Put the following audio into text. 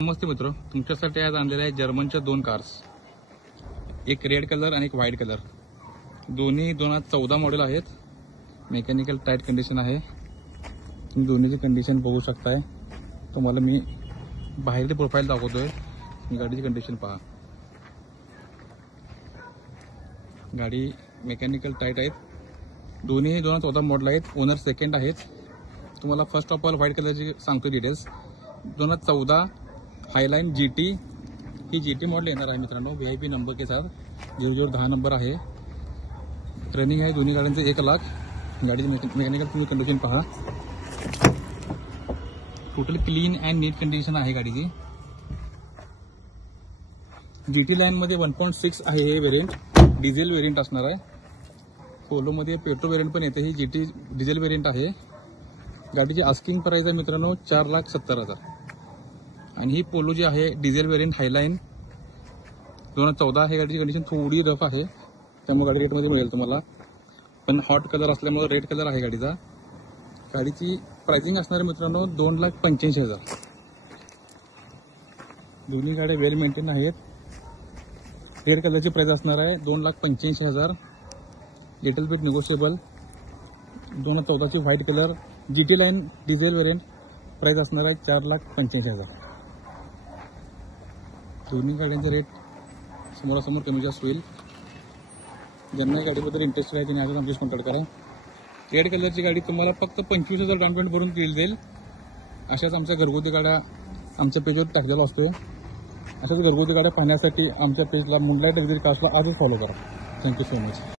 नमस्ते मित्र, तुमच्यासाठी आज आणलेल्या आहे जर्मनच्या दोन कार्स, एक रेड कलर आणि एक व्हाईट कलर. दोन्ही 2014 मॉडेल आहेत. मेकॅनिकल टाईट कंडिशन आहे. दोन्हीची कंडिशन बघू शकताय. तुम्हाला मी बाहेरची प्रोफाईल दाखवतोय. गाडीची कंडिशन पहा. गाडी मेकॅनिकल टाईट आहेत. दोन्ही 2014 मॉडेल आहेत. ओनर सेकंड आहेत. तुम्हाला फर्स्ट ऑफ ऑल व्हाईट कलरची सांगतो डिटेल्स. 2014 हाईलाइन जीटी ही जीटी मॉडल येणार आहे मित्रांनो. VIP नंबर के साथ 0010 नंबर आहे. रनिंग आहे दोन्ही गाड्यांचे 1 लाख. गाडीची मेकॅनिकल तुम्ही कंडिशन पहा. Total clean and neat condition आहे गाडीची. जीटी लाईन मध्ये 1.6 आहे हे वेरियंट. डिझेल वेरियंट असणार आहे. पोलो मध्ये पेट्रोल वेरियंट पण येते. ही जीटी डिझेल वेरियंट आहे. गाडीची आस्किंग प्राइस आहे मित्रांनो 4,70,000. आणि ही पोलो जी आहे डिझेल वेरियंट हायलाइन 2014 हे गाडीची कंडिशन थोडी रफ आहे, त्यामुळे गाडी रेटमध्ये मिळेल तुम्हाला. पण हॉट कलर असल्यामुळे रेड कलर आहे गाडीचा. गाडीची प्राइसिंग असणार आहे मित्रांनो 2,85,000. दोन्ही गाड्या वेल मेंटेन आहेत. रेड कलरची प्राइस असणार आहे 2,85,000. Little bit negotiable. 2014 ची white colour GT line diesel variant price असणार आहे 4,85,000. दोन्ही गाड्यांचा रेट समोरासमोर कमी जास्त होईल. ज्यांना गाडीबद्दल इंटरेस्टेड आहे त्यांनी आजच आमच्याशी कॉन्टॅक्ट करा. रेड कलरची गाडी तुम्हाला फक्त 25,000 डाऊन पेमेंट भरून दिली जाईल. अशाच आमच्या घरगुती गाड्या आमच्या पेजवर टाकलेला असतो. अशाच घरगुती गाड्या पाहण्यासाठी आमच्या पेजला मुंडलाईट एक्झिट कास्टला आजच फॉलो करा. Thank you so much.